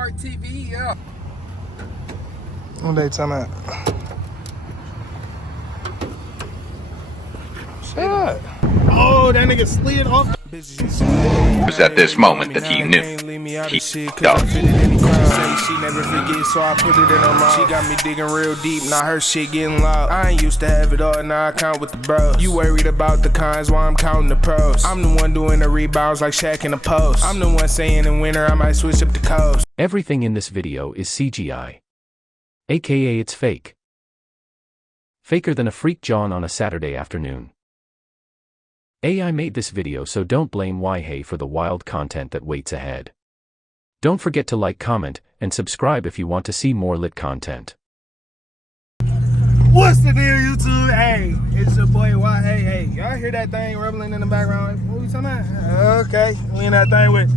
J-Card TV, yeah. What they talking about? Shut. Oh, that nigga slid off. It was at this moment that he knew. He dug. She never forgets, so I put it in her mouth. She got me digging real deep, now her shit getting loud. I ain't used to have it all, now I count with the bros. You worried about the cons while I'm counting the pros. I'm the one doing the rebounds like Shaq in the post. I'm the one saying in winter I might switch up the coast. Everything in this video is CGI. AKA it's fake. Faker than a freak John on a Saturday afternoon. I made this video, so don't blame whyhayyt for the wild content that waits ahead. Don't forget to like, comment, and subscribe if you want to see more lit content. What's the deal, YouTube? Hey, it's your boy whyhayyt. Y'all hear that thing rumbling in the background? What we talking about? Okay, we in that thing with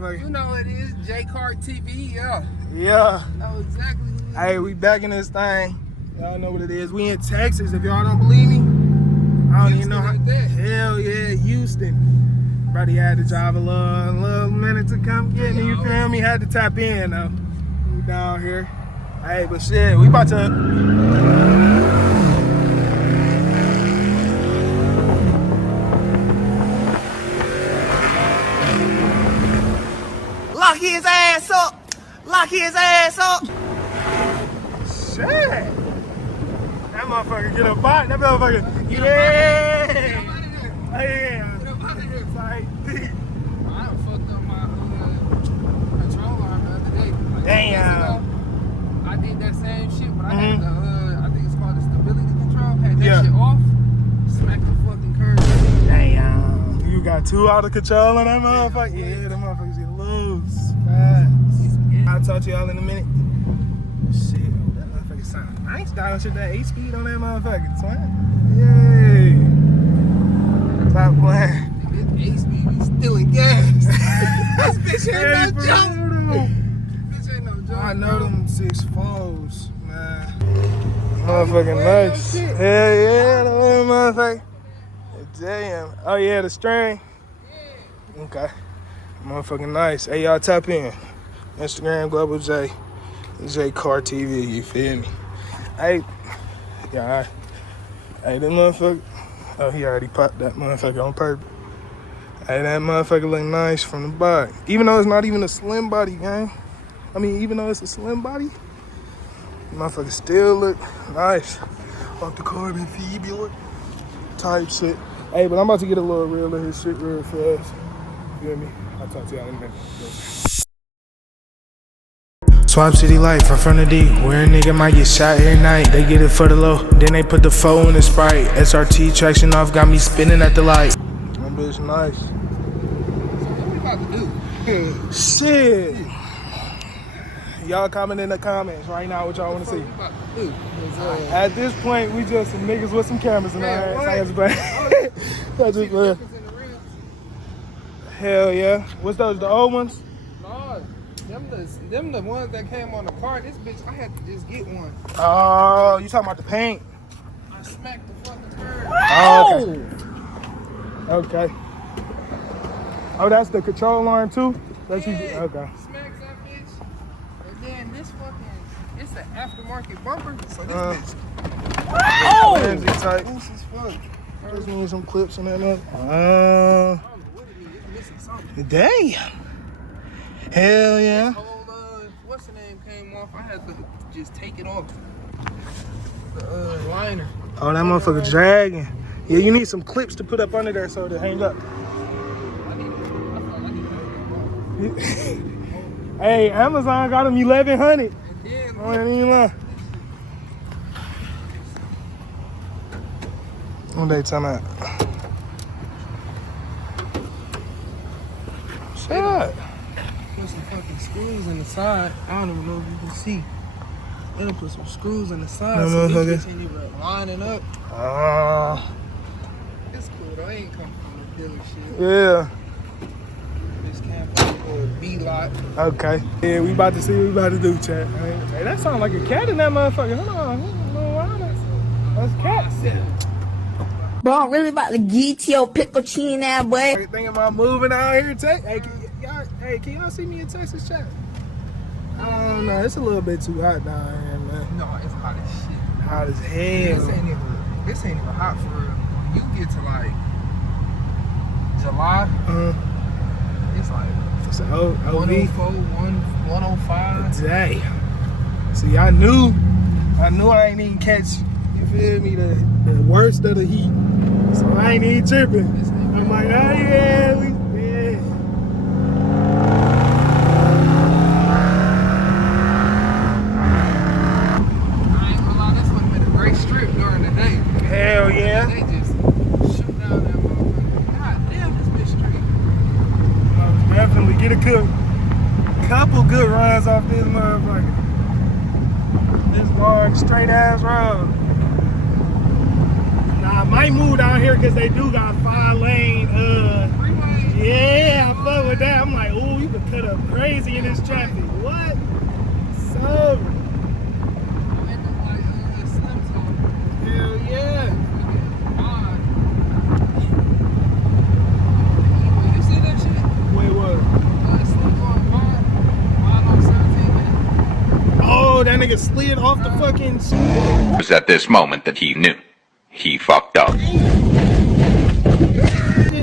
Alright. You know it is J-Card TV, yeah. Yeah. Know exactly what it is. Hey, we back in this thing. Y'all know what it is. We in Texas. If y'all don't believe me, I don't even know how. Hell yeah, Houston. Brody had to drive a little minute to come get me. You feel me? Had to tap in though. We down here. Hey, but shit, we about to. Lock his ass up! Lock his ass up! Shit! That motherfucker get a bite. That motherfucker. Yeah! Oh, yeah. I done fucked up my control arm the other day. Damn. I did that same shit, but I had the, I think it's called the stability control. Had that shit off, smacked the fucking curve. Damn. You got too out of control on that motherfucker? Yeah, them motherfuckers get loose. Fast. I'll talk to y'all in a minute. Shit, that motherfucker sound nice. Down shit that 8-speed on that motherfucker. Yay. Stop playing. This 8-speed is still in gas. This bitch ain't no joke. Bitch ain't no joke. I know them 6.4s, man. Motherfucking nice. Hell yeah, the motherfucker. Damn. Oh yeah, the string. Yeah. Okay. Motherfucking nice. Hey, y'all tap in. Instagram Global J. J-Card TV, you feel me? Hey. Yeah, all right. Hey, that motherfucker. Oh, he already popped that motherfucker on purpose. Hey, that motherfucker look nice from the back. Even though it's not even a slim body, gang. I mean, even though it's a slim body, the motherfucker still look nice. Off the carbon fiber type shit. Hey, but I'm about to get a little real of his shit real fast. You feel me? I'll talk to y'all in a minute. Swap City Life in front of D, where a nigga might get shot every night. They get it for the low, then they put the 4 in the Sprite. SRT traction off, got me spinning at the light. That bitch nice. So what we about to do? Shit. Y'all comment in the comments right now what y'all want to see. What we about to do? At this point, we just some niggas with some cameras in our hands. Hell yeah. What's those, the old ones? No, them the ones that came on the car. This bitch, I had to just get one. Oh, you talking about the paint? I smacked the fucking curve. Oh, okay. Okay. Oh, that's the control arm too? That's okay. Smacks that bitch. And then this fucking, it's an aftermarket bumper. So this bitch. Oh! Tight. Loose as fuck. Just need some clips on that. I don't know what it is. It's missing something. Damn. Hell yeah. This whole, what's the name came off. I had to just take it off. The liner. Oh, that motherfucker dragging. Yeah, you need some clips to put up under there so to hang up. Hey, Amazon got them 1,100. I ain't even lie. What they talking about? Shut. Put some fucking screws in the side. I don't even know if you can see. They done put some screws in the side No, so these ain't even lining up. It's cool though. I ain't come from the dealer shit. Yeah. This came from the B-lot. Okay. Yeah, we about to see what we about to do, chat. Hey, that sound like a cat in that motherfucker. Hold on. I don't know why that's cat. Bro, I'm really about to get your pickle chin ass, boy. Thinking about moving out here, hey, can y'all see me in Texas chat? I don't know, it's a little bit too hot down here, man. No, it's hot as shit. Hot as hell. This ain't even hot for real. When you get to like July, it's like It's 104, 105. Damn. See, I knew I ain't even catch, you feel me, the worst of the heat. So I ain't even tripping. I'm like, oh yeah, yeah. I ain't gonna lie, this would've been a great strip during the day. Hell yeah. They just shoot down that motherfucker. God damn, this bitch straight. I'll definitely get a couple good runs off this motherfucker. This long, straight ass road. Nah, I might move down here because they do got 5-lane, yeah, I fuck with that. I'm like, ooh, you can cut up crazy in this traffic. What? So, hell yeah. You see that shit? Wait, what? Slims on 5 on 17. Oh, that nigga slid off the fucking. It was at this moment that he knew. He fucked up.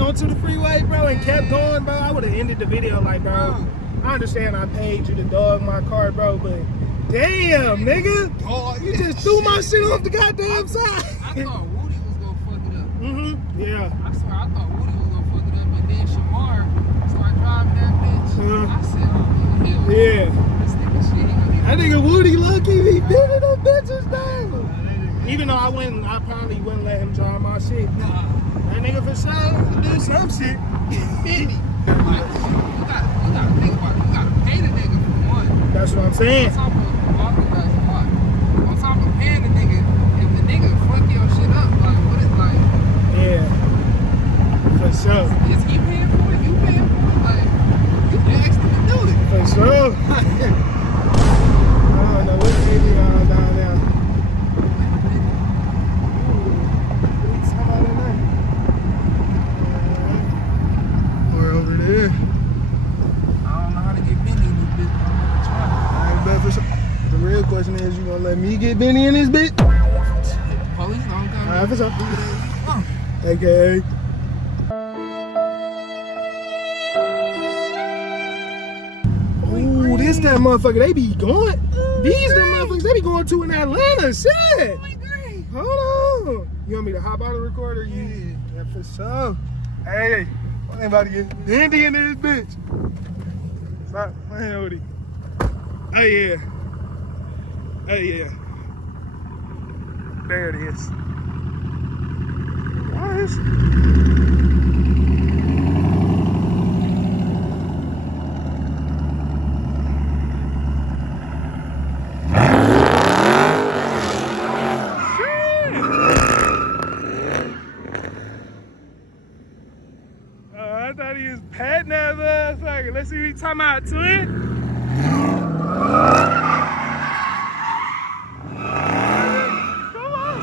Onto the freeway, bro, and kept going, bro. I would have ended the video like, bro, I understand I paid you to dog my car, bro, but damn, nigga, you just threw my shit off the goddamn side. I thought Woody was gonna fuck it up. Yeah. I swear, I thought Woody was gonna fuck it up, but then Shamar started driving that bitch. I said, oh, hell Yeah. this nigga shit, he gonna be That nigga Woody lucky he bending them bitches down. Even though I probably wouldn't let him drive my shit. That nigga for sure do some shit. You gotta think about it. You gotta pay the nigga for one. That's what I'm saying. On top of paying the nigga, if the nigga fuck your shit up, like what is like? Yeah. For sure. Is he paying for it? You paying for it? Like you asked him to do it. For sure. I don't know what city down there. We're over there. I don't know how to get Benny in this bitch. I ain't bet for sure. The real question is, you gonna let me get Benny in this bitch? Police don't come. Alright, for sure. Okay. Ooh, this that motherfucker, they be going. These the motherfuckers, they be going to in Atlanta. Shit. Hold on. You want me to hop out of the recorder? Yeah, for sure. Hey, I ain't about to get dandy in this bitch. Stop playing with it. Oh yeah. Oh yeah. There it is. Nice. I thought he was patting that motherfucker. Let's see what he talking about, twin. Come on.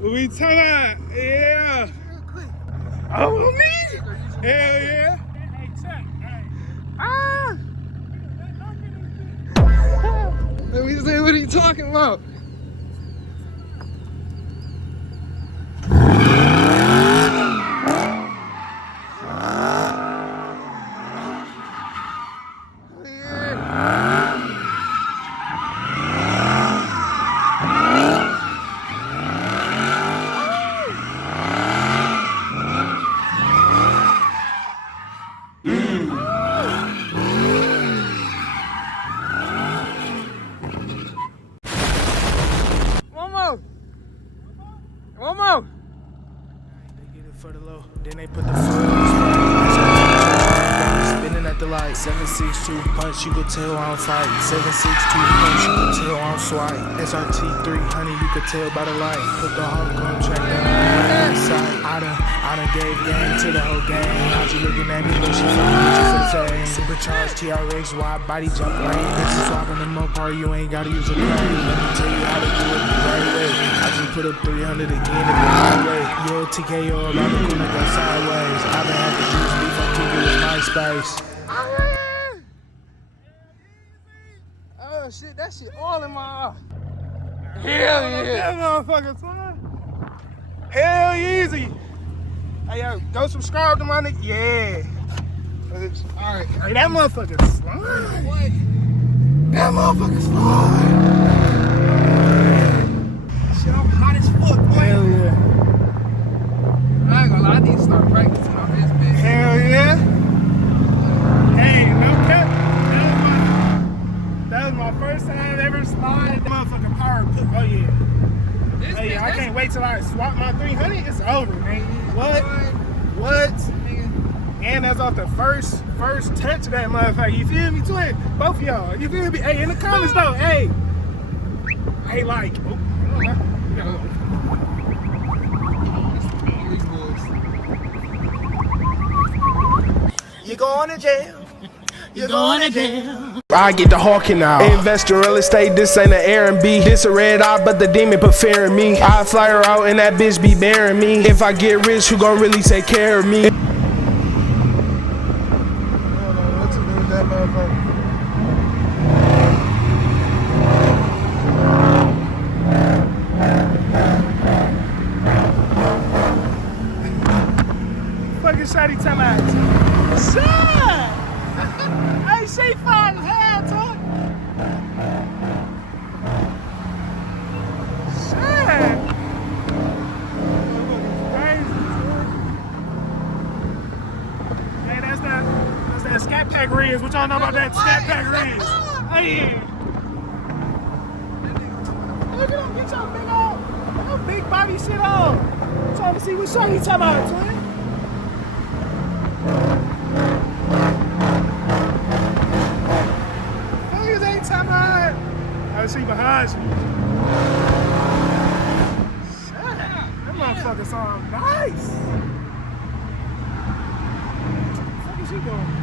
What we talking about? Yeah. Oh, me? Hell yeah. Hey, check. Hey. Ah. Let me see what he talking about. Then they put the spinning at the light. 762 punch, you could tell I don't fight. 762 punch, you could tell I don't swipe. SRT 300, you could tell by the light. Put the whole gun track down sight. I done gave game to the whole game. How'd you looking at me? Look, she fucking with you for the fame. Supercharged TRX, wide body jump lane. This is swapping them up, or you ain't gotta use a crane. Let me tell you how to do it the right way. I just put up 300 again the right way. Yo, TKO around the corner, go sideways. I been had the juice beef, I'm kicking with MySpace. Oh shit, that shit all in my eye. Hell yeah. That motherfucker, son. Hell easy. Hey, yo, go subscribe to my nigga. Yeah. Alright. Hey, that motherfucker slime. What? That motherfucker slime. Shit, I'm hot as fuck, boy. Hell yeah. I ain't gonna lie, I need to start practicing on this bitch. Hell yeah. Hey, no cap. That was my first time ever sliding the motherfucking power cook. Oh yeah. Hey, I can't wait till I swap my 300. It's over, man. What? And that's off the first touch of that motherfucker. You feel me, twin? Both of y'all. You feel me? Hey, in the comments though. Hey, like. Oh, You going to jail. You're going to jail. I get the hawking now. Invest in real estate, this ain't an Airbnb. This a red eye, but the demon prefer me. I fly her out and that bitch be bearing me. If I get rich, who gon' really take care of me? what to do with that motherfucker? Fucking shawty time out. Shut! Hey, she fine as hell, toy. Shit. Crazy, hey, that's that scat pack ribs. What y'all know about that scat pack ribs? Hey. Look at him, get your big Bobby shit on. I'm trying to see what shawty talking about, twin. I see behind you. Shut up. That motherfucker sound nice. What the fuck is he doing?